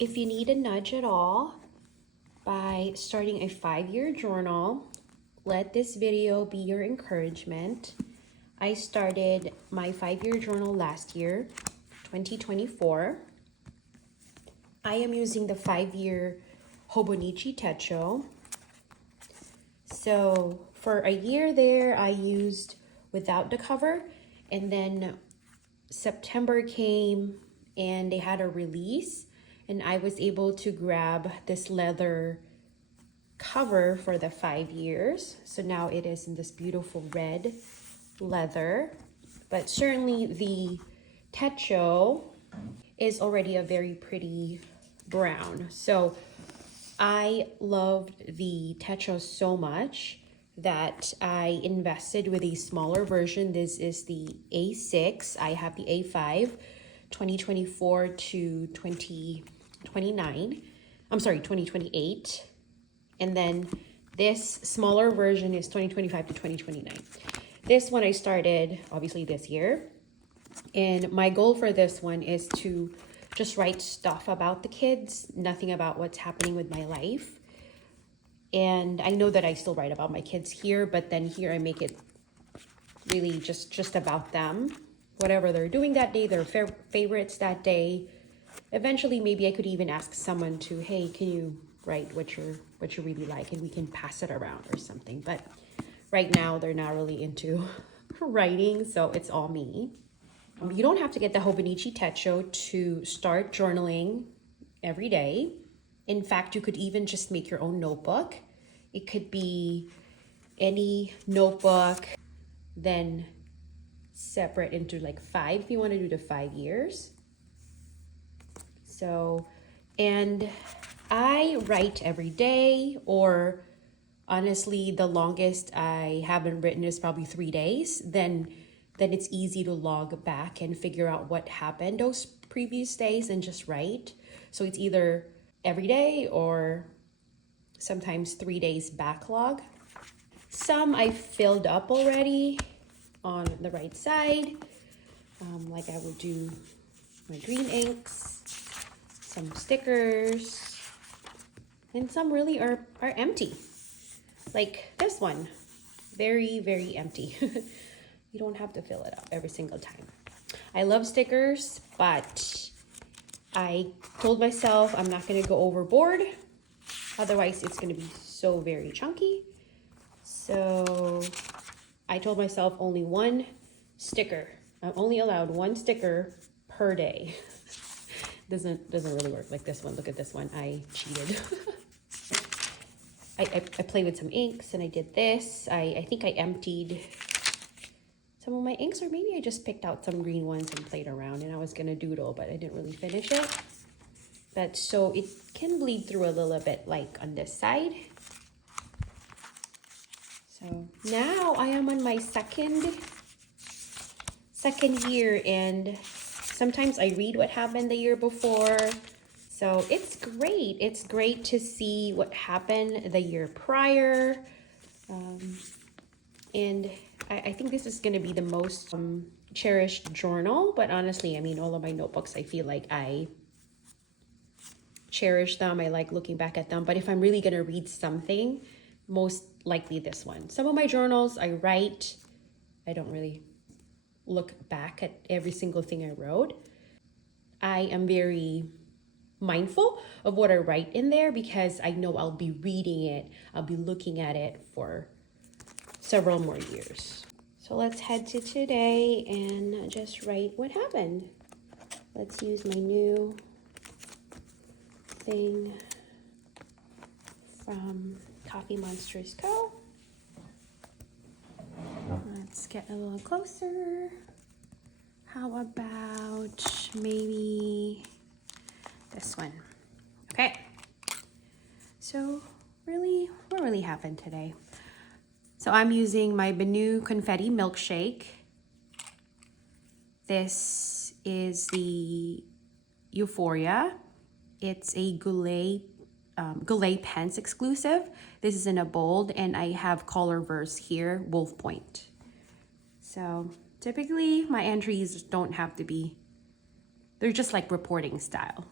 If you need a nudge at all by starting a 5-year journal, let this video be your encouragement. I started my 5-year journal last year, 2024. I am using the 5-year hobonichi techo. So for a year there, I used without the cover, and then September came and they had a release, and I was able to grab this leather cover for the 5 years. So now it is in this beautiful red leather, but certainly the techo is already a very pretty brown. So I loved the techo so much that I invested with a smaller version. This is the A6. I have the A5, 2024 to 2029. I'm sorry, 2028. And then this smaller version is 2025 to 2029. This one I started obviously this year. And my goal for this one is to just write stuff about the kids, nothing about what's happening with my life. And I know that I still write about my kids here, but then here I make it really just about them. Whatever they're doing that day, their favorites that day. Eventually, maybe I could even ask someone to, hey, can you write what you really like, and we can pass it around or something. But right now, they're not really into writing, so it's all me. You don't have to get the hobonichi techo to start journaling every day. In fact, you could even just make your own notebook. It could be any notebook, then separate into like 5 if you want to do the 5 years. So, and I write every day, or honestly, the longest I haven't written is probably 3 days. Then it's easy to log back and figure out what happened those previous days and just write. So it's either every day or sometimes 3 days backlog. Some I filled up already on the right side. Like I would do my green inks, some stickers, and some really are empty. Like this one, very, very empty. You don't have to fill it up every single time. I love stickers, but I told myself I'm not gonna go overboard. Otherwise, it's gonna be so very chunky. So I told myself only one sticker. I'm only allowed one sticker per day. Doesn't really work like this one. Look at this one. I cheated. I played with some inks and I did this. I think I emptied some of my inks, or maybe I just picked out some green ones and played around, and I was gonna doodle, but I didn't really finish it. But so it can bleed through a little bit, like on this side. So now I am on my second year, and sometimes I read what happened the year before. So it's great. It's great to see what happened the year prior. And I think this is going to be the most cherished journal. But honestly, I mean, all of my notebooks, I feel like I cherish them. I like looking back at them. But if I'm really going to read something, most likely this one. Some of my journals I write, I don't really look back at every single thing I wrote. I am very mindful of what I write in there because I know I'll be reading it. I'll be looking at it for several more years. So let's head to today and just write what happened. Let's use my new thing from Coffee Monsters Co. Let's get a little closer. How about maybe this one? Okay. So really, what really happened today? So I'm using my Benu Confetti Milkshake. This is the Euphoria. It's a Goulet Pens exclusive. This is in a bold, and I have color verse here, Wolf Point. So typically my entries don't have to be, they're just like reporting style.